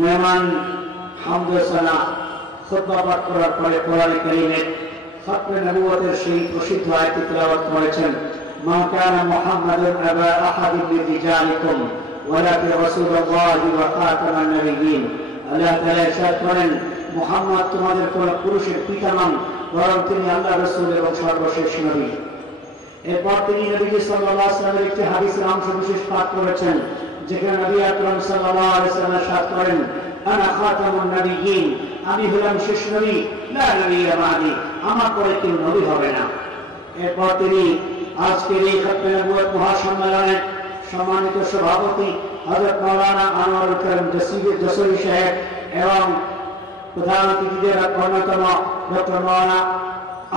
মেহমান হামদুসানা খুতবা পাঠ করার পরে কোরআনে কারীমের খতমে নবুয়তের সেই প্রসিদ্ধ আয়াতটি তেলাওয়াত করেছেন, মা কানা মুহাম্মাদুন আবা আহাদিন মিন রিজালিকুম ওয়ালাকিন রাসূলুল্লাহি ওয়া খাতামান নাবিয়্যিন। আল্লাহ তাআলা ইরশাদ করেন, মুহাম্মদ তোমাদের কোন পুরুষের পিতা নন, বরং তিনি আল্লাহর রাসূল এবং সর্বশেষ নবী। এরপর তিনি নবীজি সাল্লাল্লাহু আলাইহি ওয়াসাল্লামের একটি হাদিসের অংশ বিশেষ পাঠ করেছেন, যেখানে নবী আকরাম সাল্লাল্লাহু আলাইহি ওয়াসাল্লাম ইরশাদ করেন, আনা খাতামুন নাবিয়্যিন, আমি হলাম শেষ নবী, লা নবিয়্যা বা'দি, আমার পরে কেউ নবী হবে না। এরপর তিনি আজকের এই খতমে নবুয়ত মহাসম্মেলনের সম্মানিত সভাপতি হযরত মাওলানা আনোয়ারুল কারীম যশোরী সাহেব এবং প্রধান অতিথিদের অন্যতম ডক্টর মাওলানা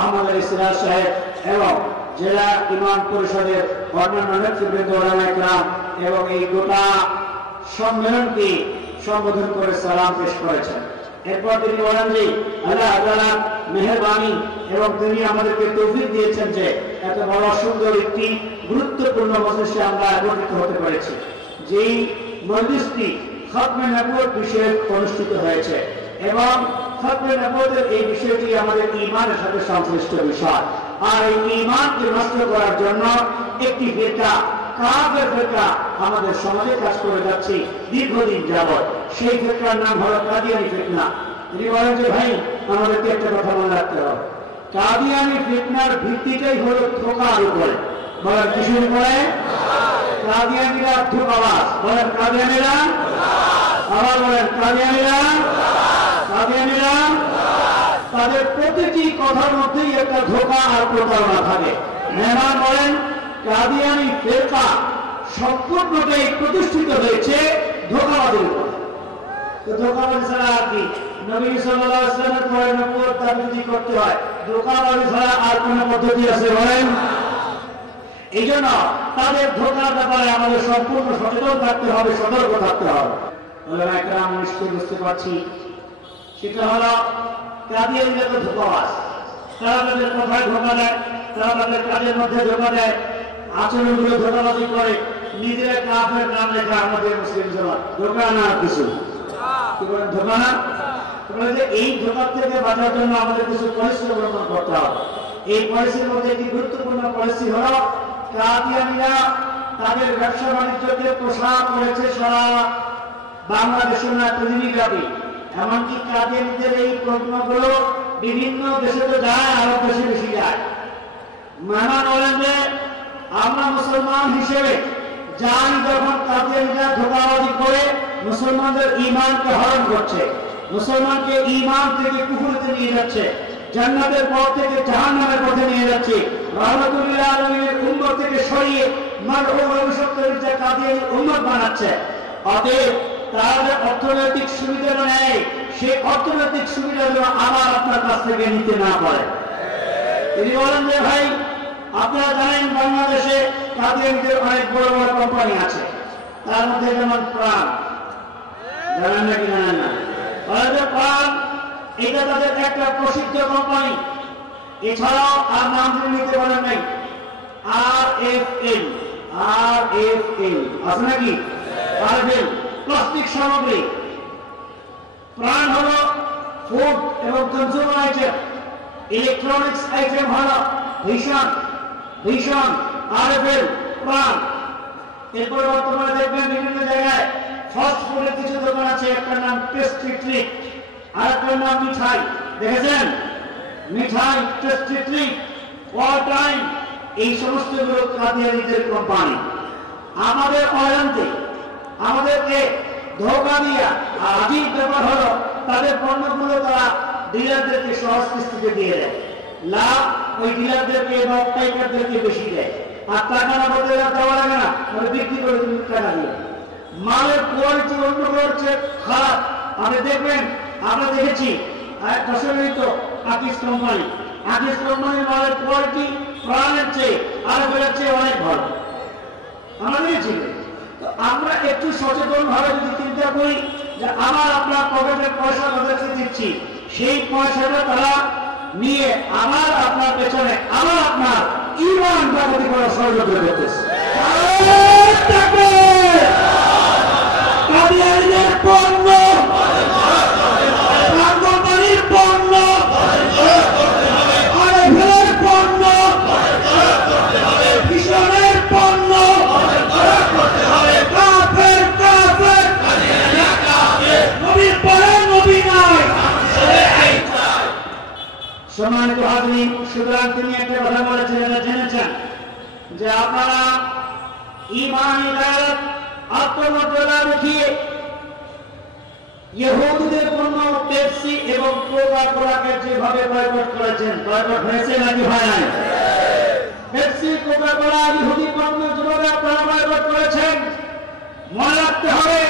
আহমদ আলী সিরাজ সাহেব এবং জেলা ইমাম পরিষদের অন্যান্য নেতৃবৃন্দ ওলামায়ে কেরাম এবং এই গোটা সম্মেলনকে সম্বোধন করে সালাম পেশ করেছেন। এরপর তিনি বলেন যে আল্লাহ তাআলার মেহেরবানি এবং তিনি আমাদেরকে তৌফিক দিয়েছেন যে এত বড় সুন্দর একটি গুরুত্বপূর্ণ মজলিসে আমরা একত্রিত হতে পেরেছি। যেই মজলিসটি খতমে নবুয়ত বিষয়ে অনুষ্ঠিত হয়েছে এবং খতমে নবুয়তের এই বিষয়টি আমাদের ঈমানের সাথে সংশ্লিষ্ট বিষয়। আর এই ঈমানকে নষ্ট করার জন্য একটি ফিরকা, কাফের ফিরকা আমাদের সমাজে কাজ করে যাচ্ছে দীর্ঘদিন যাবৎ। সেই ফিরকার নাম হলো কাদিয়ানী ফিতনা। তিনি বলেন যে ভাই, আমাদেরকে একটা কথা মনে রাখতে হবে, কাদিয়ানী ফিতনার ভিত্তিটাই হলো ধোঁকার উপরে। বলেন কিসের উপরে? কাদিয়ানীরা ধোঁকাবাজ। বলেন কাদিয়ানীরা, আবার বলেন কাদিয়ানীরা, কাদিয়ানীরা তাদের প্রতিটি কথার মধ্যেই একটা ধোঁকা আর প্রতারণা থাকে। মেহমান বলেন কাদিয়ানী ফিরকা সম্পূর্ণটাই প্রতিষ্ঠিত হয়েছে ধোঁকাবাদের উপর। তো ধোঁকাবাজি ছাড়া আর কি? নবী সাল্লাল্লাহু আলাইহি ওয়াসাল্লামের পরে নবুয়ত দাবি যদি করতে হয়, ধোঁকাবাজি ছাড়া আর কোন পদ্ধতি আছে বলেন? এই জন্য তাদের ধোঁকার ব্যাপারে আমাদের সম্পূর্ণ সচেতন থাকতে হবে, সতর্ক থাকতে হবে। ওলামায়ে কেরাম নিশ্চয়ই বুঝতে পারছি সেটা হলো কাদিয়ানীরা তো ধোঁকাবাজ। তারা তাদের কথায় ধোঁকা দেয়, তারা তাদের কাজের মধ্যে ধোঁকা দেয়, আচরণগুলো ধোঁকাবাজি করে, নিজেরা কাফের নাম লেখা আমাদের মুসলিম সমাজ। ধোঁকা না কিছু কি বলেন? ধোঁকা না? যে এই ধোঁকার থেকে বাঁচার জন্য আমাদের কিছু পলিসি অবলম্বন করতে হবে। এই পলিসির মধ্যে একটি গুরুত্বপূর্ণ পলিসি হলো কাদিয়ানীরা তাদের ব্যবসা বাণিজ্যকে প্রসার করেছে সারা বাংলাদেশের না পৃথিবীব্যাপী। এমনকি কাদিয়ানীদের এই প্রশ্নগুলো বিভিন্ন দেশে তো যায়, আরব দেশে বেশি যায়। মেহমান বলেন যে আমরা মুসলমান হিসেবে জানি যখন কাদিয়ানীরা ধোঁকাবাজি করে মুসলমানদের ঈমানকে হরণ করছে, মুসলমানকে ঈমান থেকে কুফরিতে নিয়ে যাচ্ছে, জান্নাতের পথ থেকে জাহান্নামের পথে নিয়ে যাচ্ছে, রাহমাতুল লিল আলামিনের উম্মত থেকে সরিয়ে মারহুম অভিশপ্ত কাদিয়ানী উম্মত বানাচ্ছে। অতএব তারা যে অর্থনৈতিক সুবিধা নেয়, সেই অর্থনৈতিক সুবিধাগুলো আবার আপনার কাছ থেকে নিতে না পারে। তিনি বলেন যে ভাই, আপনারা জানেন বাংলাদেশে কাদিয়ানীদের অনেক বড় বড় কোম্পানি আছে, তার মধ্যে যেমন প্রাণ, জানেন নাকি জানেন না? প্রাণ এটা তাদের একটা প্রসিদ্ধ কোম্পানি। এছাড়াও আর নাম নিতে পারেন নাই, RFL আছে নাকি? RFL প্লাস্টিক সামগ্রী। প্রাণ হলো ফুড এবং কনজিউমার আইটেম, ইলেকট্রনিক্স আইটেম হলো ভীষণ RFL প্রাণ। এরপর বর্তমানে দেখবেন বিভিন্ন জায়গায় ফাস্ট ফুডের কিছু দোকান আছে, একটার নাম টেস্টি ট্রিট, আর একটার নাম মিঠাই। দেখেছেন? মিঠাই, টেস্টি ট্রিট, অল টাইম, এই সমস্ত গুলো কাদিয়ানীদের কোম্পানি। আমাদের অজান্তে আমাদেরকে ধোঁকা দিয়া, আর আজীব ব্যাপার হলো তাদের পণ্যগুলো তারা ডিলারদেরকে সহজ কিস্তিতে দিয়ে দেয়। লাভ ওই ডিলারদেরকে এবং পাইকারদেরকে বেশি দেয়, আর টাকা না বলতে দেওয়া লাগে না, মানে বিক্রি করে তুমি টাকা দিয়ে। মালের কোয়ালিটি অন্য করছে খারাপ। আপনি দেখবেন, আমরা দেখেছি প্রচলিত আকিস কোম্পানি, মালের কোয়ালিটি প্রাণের চেয়ে আরবের চেয়ে অনেক ভালো। আমরা দেখেছি। তো আমরা একটু সচেতন ভাবে যদি চিন্তা করি যে আমার আপনার পকেটের পয়সা তাদেরকে দিচ্ছি, সেই পয়সাটা তারা নিয়ে আমার আপনার পেছনে আমার আপনার ঈমান জাগতি করার ষড়যন্ত্র করতেছে। কাদিয়ানীদের পণ্য সম্মানিত হাজরিন, সুতরাং তিনি একটা কথা বলেছেন, জেনেছেন যে আপনারা ঈমান গায়রত আত্মমর্যাদা দেখিয়ে ইহুদিদের পণ্য পেপসি এবং কোকা কোলাকে যেভাবে বয়কট করেছেন, বয়কট হয়েছে নাকি হয় নাই? পেপসি কোকা কোলা ইহুদি পণ্য যেভাবে আপনারা বয়কট করেছেন, মনে রাখতে হবে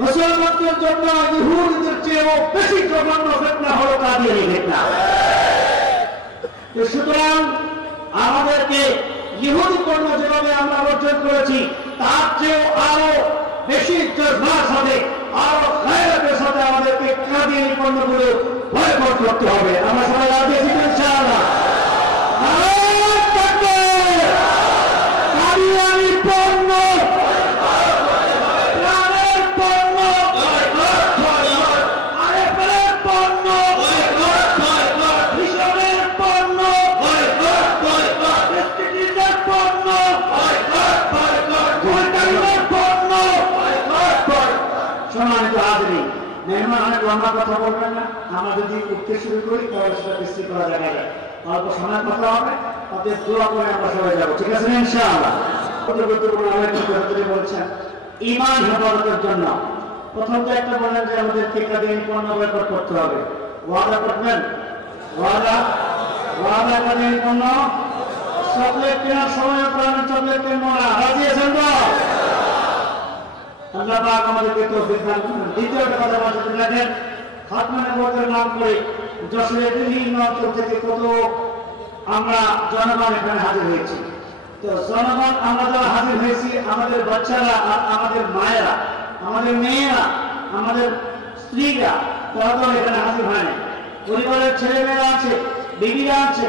মুসলমানদের জন্য ইহুদিদের চেয়েও বেশি জঘন্য ফিতনা হলো কাদিয়ানী ফিতনা। সুতরাং আমাদেরকে ইহুদি পণ্য যেভাবে আমরা বর্জন করেছি, তার চেয়েও আরো বেশি জজবার সাথে, আরো গায়রতের সাথে আমাদেরকে কাদিয়ানী পণ্যগুলো বয়কট করতে হবে। আমরা সবাই রাজি আছি ইনশাআল্লাহ? কাদিয়ানী পণ্য লম্বা কথা বলবেন না। আমরা যদি উঠতে শুরু করি তাহলে সেটা বৃষ্টি করা যাবে না। অল্প সময় কথা হবে, তাদের দোয়া করে আমরা সবাই যাবো, ঠিক আছে ইনশাআল্লাহ? বলছেন ঈমান হেফাজতের জন্য প্রথমত একটা বলেন যে আমাদেরকে কাদিয়ানী পণ্য বয়কট করতে হবে। ওয়াদা করবেন? ওয়াদা কাদিয়ানী পণ্য চকলেট কেনার সময় আমি চকলেট কিনবো না। রাজি আছেন তো? আল্লাহ পাক আমাদেরকে তৌফিক দান করুন। দ্বিতীয় কথা বলতে দেখেন, খাতমে নবুয়তের নাম করে যশোরের বিভিন্ন অঞ্চল থেকে কত আমরা জনগণ এখানে হাজির হয়েছি। তো জনগণ আমরা যারা হাজির হয়েছি, আমাদের বাচ্চারা, আমাদের মায়েরা, আমাদের মেয়েরা, আমাদের স্ত্রীরা, তারা তো এখানে হাজির হয় না। পরিবারের ছেলেমেয়েরা আছে, বিবিরা আছে,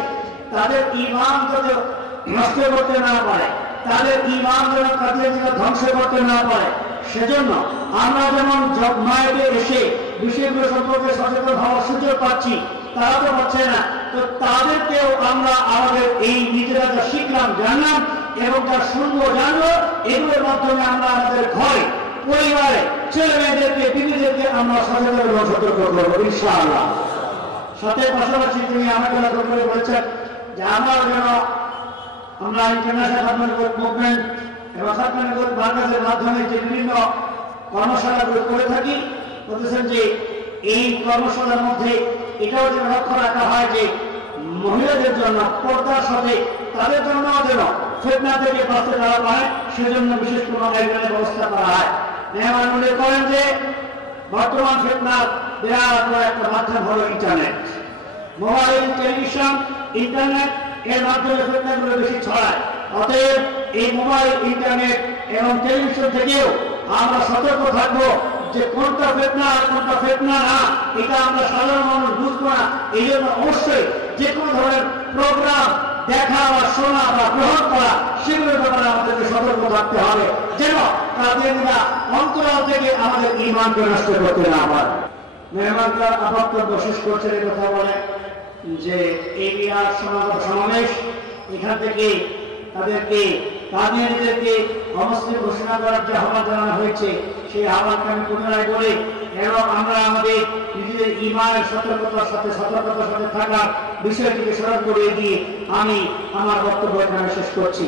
তাদের ঈমান যদি নষ্ট করতে না পারে, তাদের ঈমান যেন কাদিয়ানীরা ধ্বংস করতে না পারে, সেজন্য আমরা যেমন মায়েদের এসে বিষয়গুলো সম্পর্কে সচেতন হওয়ার সুযোগ পাচ্ছি, তারা তো পাচ্ছে না। তো তাদেরকেও আমরা আমাদের এই নিজেরা যা শিখলাম, জানলাম এবং যা শুনবো, জানবো, এগুলোর মাধ্যমে আমরা আমাদের ঘরে, পরিবারে, ছেলে মেয়েদেরকে, বিবিদেরকে আমরা সচেতন এবং সতর্ক করবো ইনশাআল্লাহ। সাথে পাশাপাশি তিনি আমাকে করে বলেছেন যে আমরা যেন আমরা ইন্টারন্যাশনাল মুভমেন্ট এবং খাতমে মার্কাজের মাধ্যমে যে বিভিন্ন কর্মশালাগুলো করে থাকি, বলতেছেন যে এই কর্মশালার মধ্যে এটাও যেন লক্ষ্য রাখা হয় যে মহিলাদের জন্য পর্দার সাথে তাদের জন্য যেন ফিতনা থেকে বাঁচতে তারা পায়, সেজন্য বিশেষ কোনো আয়োজনের ব্যবস্থা করা হয়। মেহমান উল্লেখ করেন যে বর্তমান ফিতনার বিরাট বড় একটা মাধ্যম হলো ইন্টারনেট, মোবাইল, টেলিভিশন, ইন্টারনেট, এর মাধ্যমে ফিতনাগুলো বেশি ছড়ায়। অতএব এই মোবাইল, ইন্টারনেট এবং টেলিভিশন থেকেও আমরা সতর্ক থাকবো যে কোনটা ফিতনা আর কোনটা ফিতনা না, এটা আমরা সাধারণ মানুষ বুঝবো না। এই জন্য অবশ্যই যে কোনো ধরনের প্রোগ্রাম দেখা বা শোনা বা গ্রহণ করা, সেগুলোর ব্যাপারে আমাদেরকে সতর্ক থাকতে হবে, যেন কাদিয়ানীরা অন্তরাল থেকে আমাদের ঈমানকে নষ্ট করতে না পারে। মেহমানরা বক্তব্য শেষ করছেন এই কথা বলে যে এই বিরাট সমাবেশ, এখান থেকে তাদেরকে কাদিয়ানীদেরকে অমুসলিম ঘোষণা করার যে আহ্বান জানানো হয়েছে, সেই আহ্বানকে আমি পুনরায় বলি এবং আমরা আমাদের নিজেদের ঈমানের সতর্কতার সাথে থাকার বিষয়টিকে স্মরণ করিয়ে দিয়ে আমি আমার বক্তব্য এখানে শেষ করছি।